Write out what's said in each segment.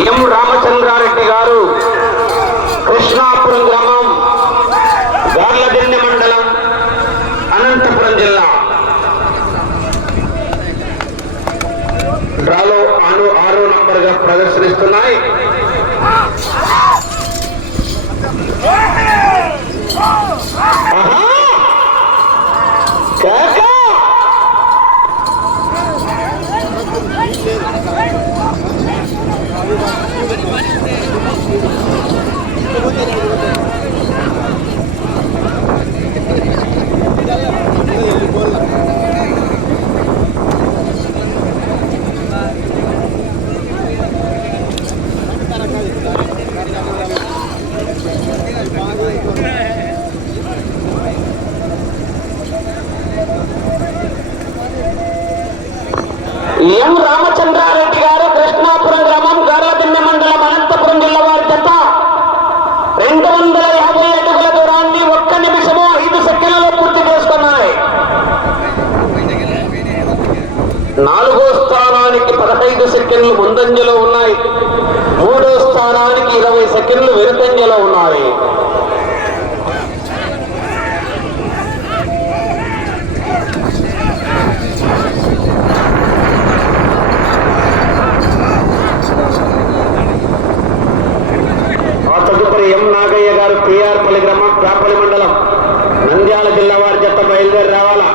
ఎం రామచంద్రారెడ్డి గారు, కృష్ణాపురం గ్రామం, గార్లదిన్నె మండలం, అనంతపురం జిల్లా. డ్రాలో 6వ నంబర్గా ప్రదర్శనిస్తున్నాయి. ఎం రామచంద్రారెడ్డి గారు, కృష్ణాపురం గ్రామం, గార్లదిన్నె మండలం, అనంతపురం జిల్లా వారి జత 250 అడుగుల దూరాన్ని 1 నిమిషము 5 సెకండ్లలో పూర్తి చేసుకున్నాయి. 4వ స్థానానికి 15 సెకండ్లు ముందంజలో ఉన్నాయి. 3వ స్థానానికి 20 సెకండ్లు వెనుకంజలో ఉన్నాయి. ఎం నాగయ్య గారు, పిఆర్పల్లి గ్రామం, ప్యాపల్లి మండలం, నంద్యాల జిల్లా వారి జత బయలుదేరి రావాలా.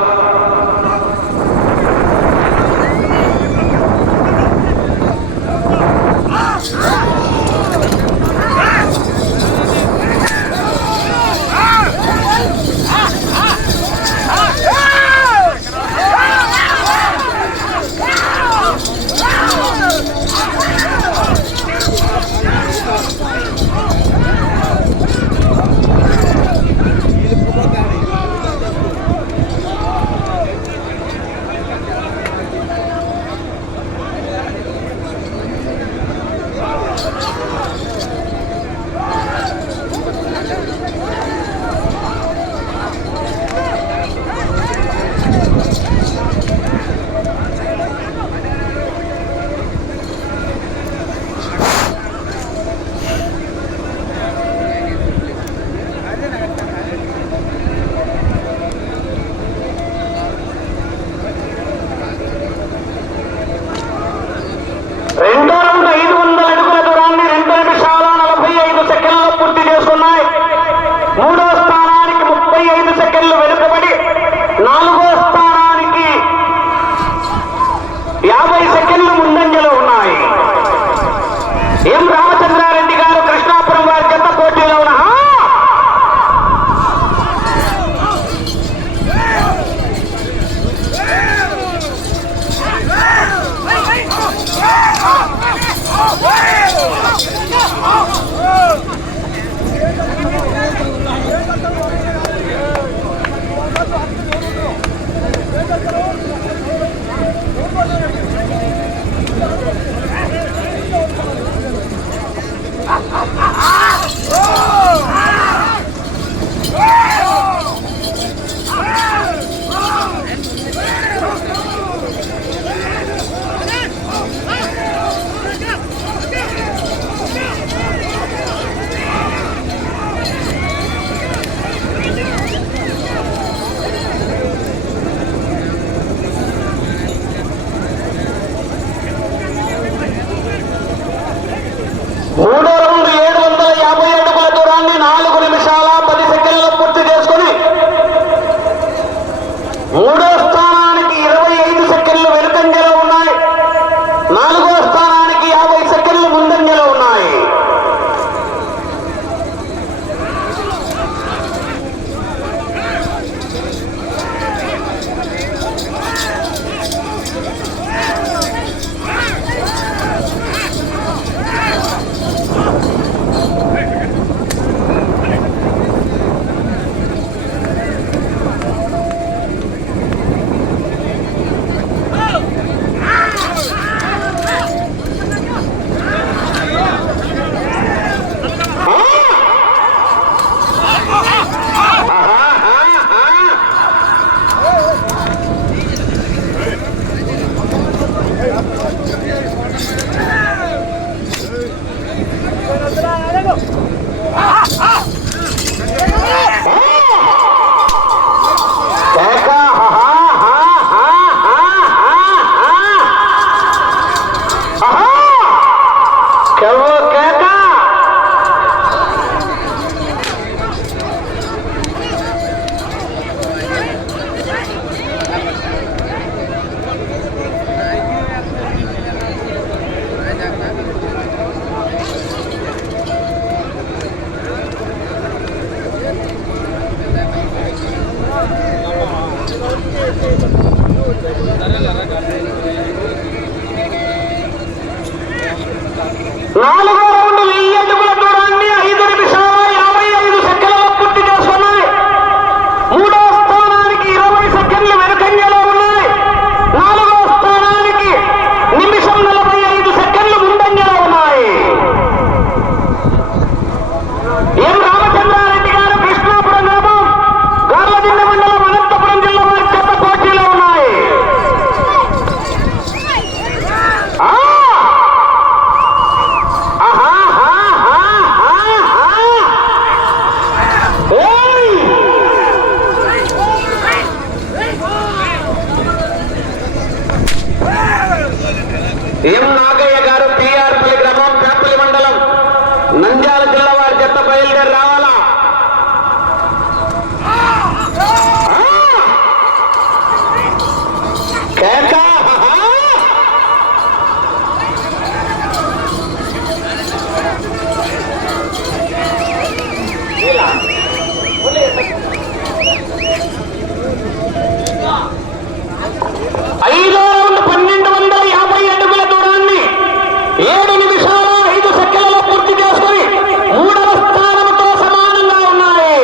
నాలుగో రౌండ్ 1000 అడుగుల దూరాన్ని 5 నిమిషాల 55 సెకండ్లలో పూర్తి చేసుకున్నాయి. మూడవ స్థానానికి 20 సెకండ్లు వెనుకంజలో ఉన్నాయి. నాలుగవ స్థానానికి నిమిషం 45 సెకండ్లు ముందంజలో ఉన్నాయి. ఎం రామచంద్రారెడ్డి గారు కృష్ణాపురం గ్రామం గార్లదిన్నె మండలం అనంతపురం జిల్లా వారి చెత్త పోటీలో ఉన్నాయి. ఎం నాగయ్య గారు పిఆర్పల్లి గ్రామం పేపల్లి మండలం నంద్యాల జిల్లా వారి జత బయలుదేరి రావాలా. ఐదో రౌండ్ 1250 అడుగుల దూరాన్ని 7 నిమిషాల 5 సెకండ్లలో పూర్తి చేసుకుని మూడవ స్థానంతో సమానంగా ఉన్నాయి.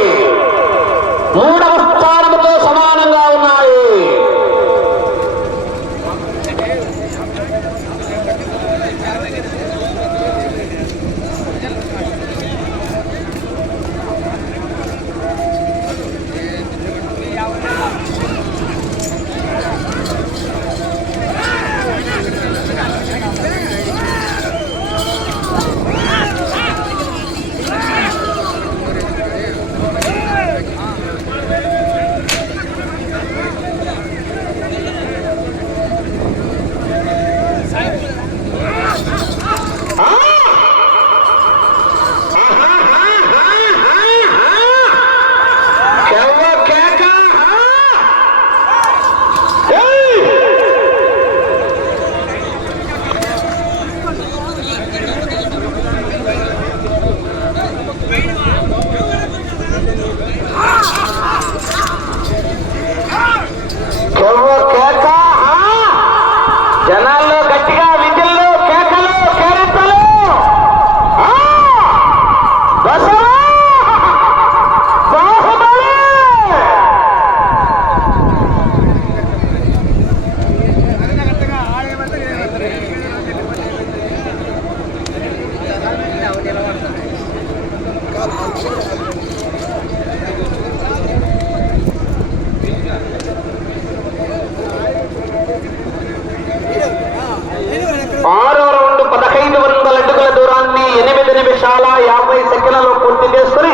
ఆరో రౌండ్ 1500 అడుగుల దూరాన్ని 8 నిమిషాల 50 సెకండ్లలో పూర్తి చేసుకుని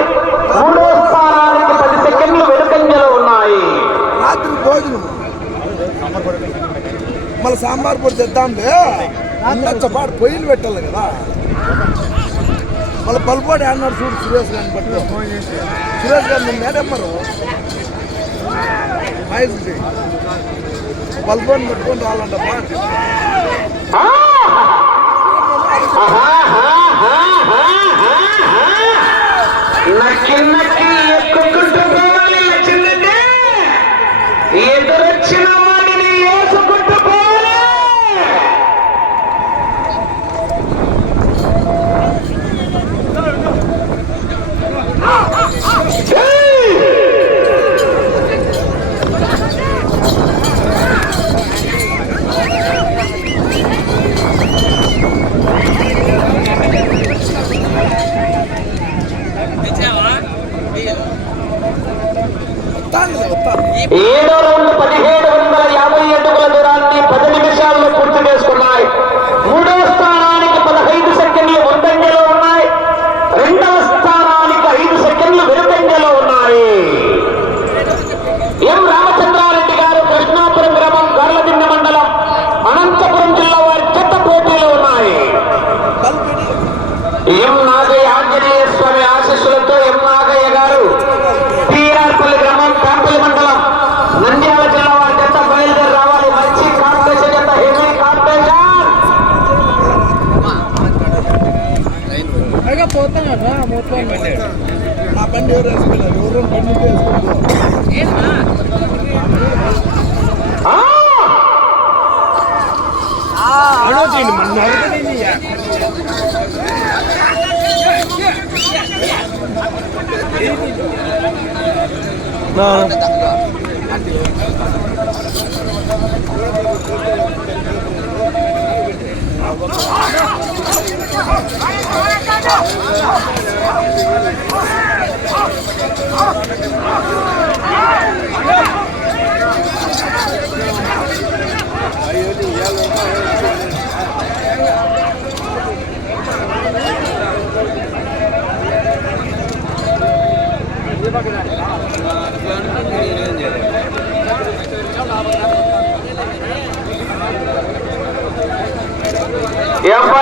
మూడో స్థానానికి 10 సెకండ్లు వెనుకంజలో ఉన్నాయి. రాత్రి భోజనం మళ్ళీ సాంబార్ పొడి తెద్దాంలే చపాటు పొయ్యిలు పెట్టాలి కదా. మళ్ళీ పలుపోటి అన్నాడు చూడు సురేష్ గారిని పట్టు. సురేష్ గారు నేను మేడమ్మరు పలుపోని పెట్టుకొని రావాలంటమ్మా. నక్కి నక్కి ఎక్కుకుంటూ పోవాలి. వచ్చిందంటే ఎదురొచ్చిన వాడిని వేసుకుంటూ పోవాలి. ఏడో రౌండ్ 1750 అడుగుల దూరాన్ని 10 నిమిషాల్లో పూర్తి చేసుకున్నాయి. మూడో స్థానానికి 15 సెకండ్లు ముందంజలో ఉన్నాయి. రెండవ స్థానానికి 5 సెకండ్లు వెనుకంజలో ఉన్నాయి. ఎం రామచంద్రారెడ్డి గారు కృష్ణాపురం గ్రామం గార్లదిన్నె మండలం అనంతపురం జిల్లా వారి చెత్త పోటీలో ఉన్నాయి. ఎం నాగయ్య ఆంజనేయ స్వామి ఆశీస్సులతో ఎం నాగయ్య గారు పిఆర్పల్లి గ్రామం పేపల్లి మండలం నంద్యాల జిల్లా వారి జత బయలుదేరి రావాలి. మంచి కాంపిటీషన్ జత, హెవీ కాంపిటీషన్. నా బండి ఎవరు వేసుకున్నారు? ఎవరు బండి వేసుకుంటారు?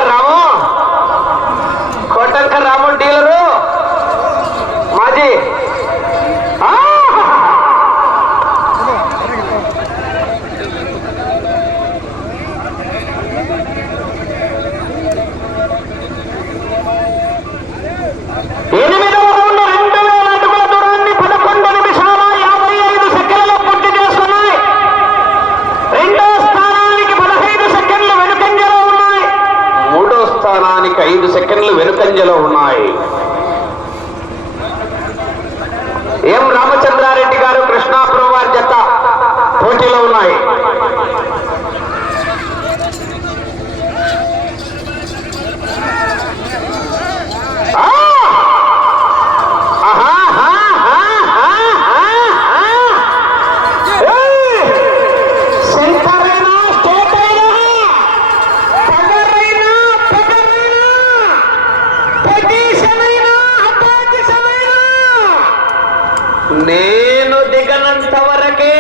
రాము కోటంక రాము డీలరు మాజీ స్థానానికి 5 సెకండ్లు వెనుకంజలో ఉన్నాయి. ఎం రామచంద్రారెడ్డి గారు కృష్ణాపురం వారి జత పోటీలో ఉన్నాయి. నేను దిగనంత వరకే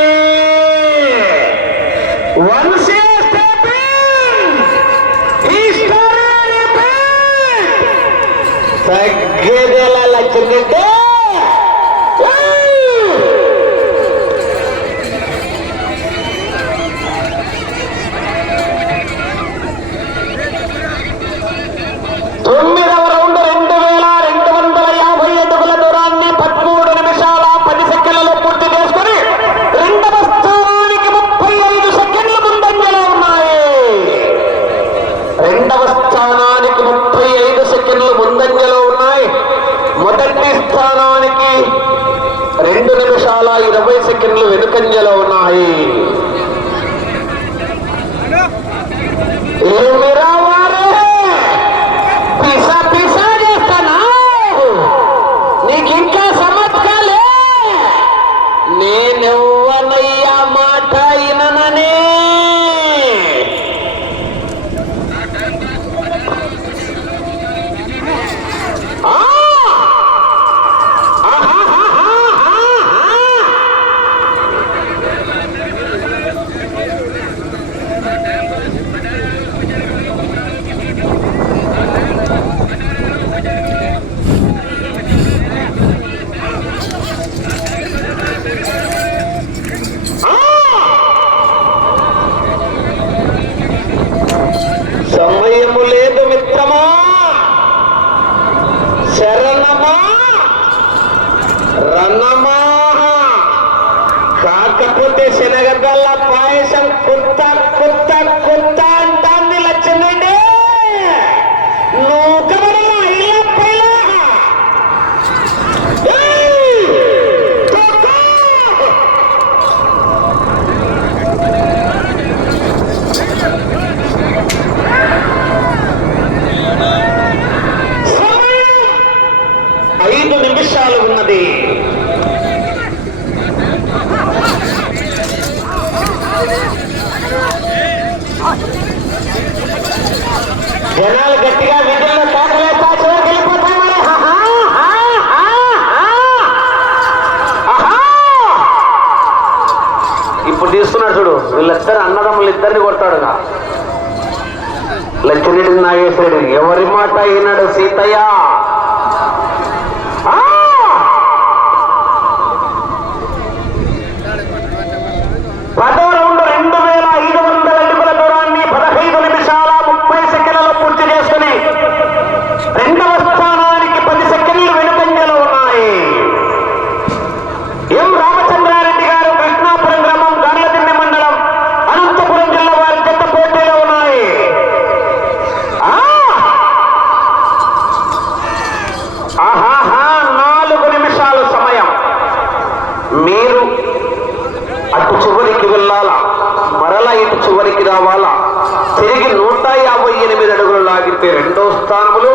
తగ్గేదేలా లక్ష్యంటే స్థానానికి 2 నిమిషాల 20 సెకండ్లు వెనుకంజలో ఉన్నాయి. పిసా పిసా చేస్తానా నీకింకా సమర్థకాలే నేనెవ్వనయ్యా మాట ఇనననే సమయము లేదు మిత్రమా, శరణమా రన్నమా. కాకపోతే శనగబెల్ల పాయసం కొత్త కొత్త కొత్త అంటాన్ని లక్ష్యండి. నూకబడి ఉన్నది. జనాలు గట్టిగా విజయంలో తాకలేక చివరికి వెళ్ళిపోతాయి. ఇప్పుడు తీసుకున్నాడు చూడు, వీళ్ళిద్దరు అన్నదమ్ములు ఇద్దరిని కొడతాడుగా. లక్ష్మణుడి నాగేశ్వరుడు ఎవరి మాట అయినాడు సీతయ్య. మీరు అటు చివరికి వెళ్ళాలా, మరలా ఇటు చివరికి రావాలా. తిరిగి 158 అడుగులు లాగితే రెండో స్థానములు,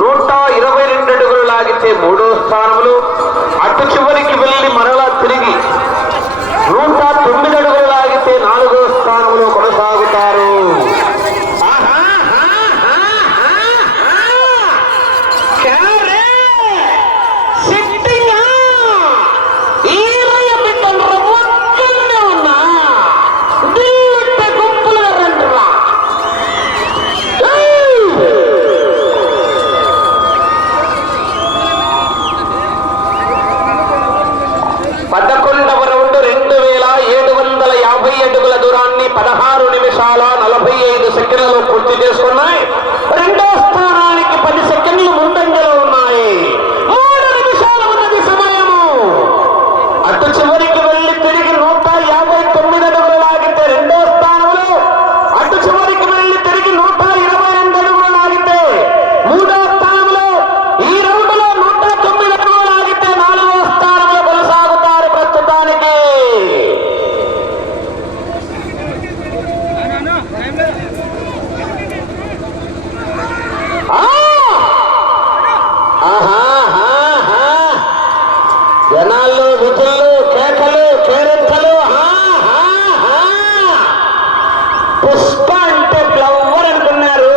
122 అడుగులు లాగితే మూడో స్థానములు. అటు చివరికి వెళ్ళి మరలా తిరిగి 109 అడుగులు లాగితే నాలుగో స్థానంలో కొనసాగుతారు. పూర్తి చేసుకున్నాయి. రెండో స్థానానికి 10 సెకండ్లు ముందంజలో ఉన్నాయి. 3 నిమిషాలు ఉన్నది సమయము. అటు చివరికి వెళ్ళి తిరిగి 159 అడుగులు లాగితే రెండో స్థానంలో, అటు చివరికి వెళ్ళి తిరిగి 122 అడుగులు లాగితే మూడో స్థానంలో, ఈ రౌండ్లో 109 అడుగులు లాగితే నాలుగో స్థానంలో కొనసాగుతారు. ప్రస్తుతానికి జనాల్లో విధులు, కేకలు, కేరింతలు. పుష్ప అంటే ఫ్లవర్ అనుకున్నారు.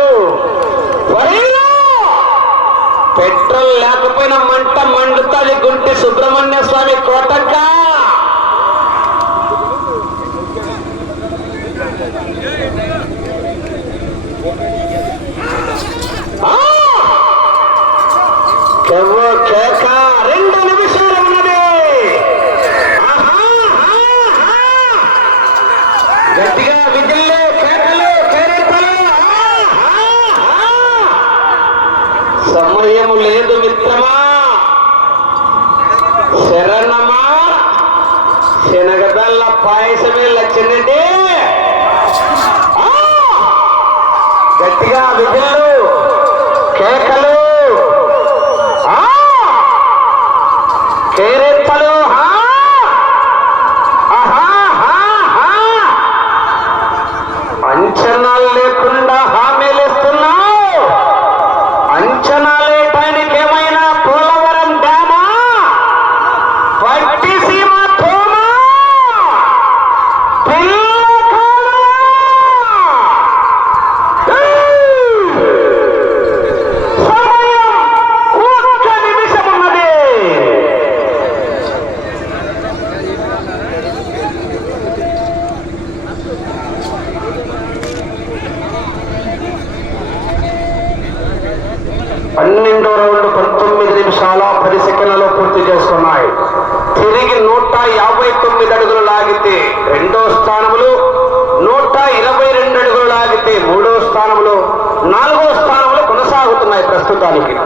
పెట్రోల్ లేకపోయినా మంట మండుతుంది. గుంటి సుబ్రహ్మణ్య స్వామి కోటక్క. కేక 2 నిమిషాలు ఉన్నది. గట్టిగా విధుల్లో, కేకలు, కేరింతలు. సమయం లేదు మిత్రమా, శరణమా. శనగదల్ల పాయసమే లక్షణండి. గట్టిగా విధులు, కేకలు, కేరెత్తలు. అంచనాలు లేకుండా హామీలిస్తున్నావు. అంచనాలేటానికి ఏమైనా పోలవరం డ్యామా, పట్టిసీమ తోమా, సమయం 1 నిమిషం ఉన్నది. పన్నెండో రౌండ్ 19 నిమిషాల 10 సెకండ్లలో పూర్తి చేసుకున్నాయి. తిరిగి 159 అడుగులు లాగితే రెండో స్థానములు, 122 అడుగులు లాగితే మూడో స్థానములు, నాలుగో స్థానంలో కొనసాగుతున్నాయి ప్రస్తుతానికి.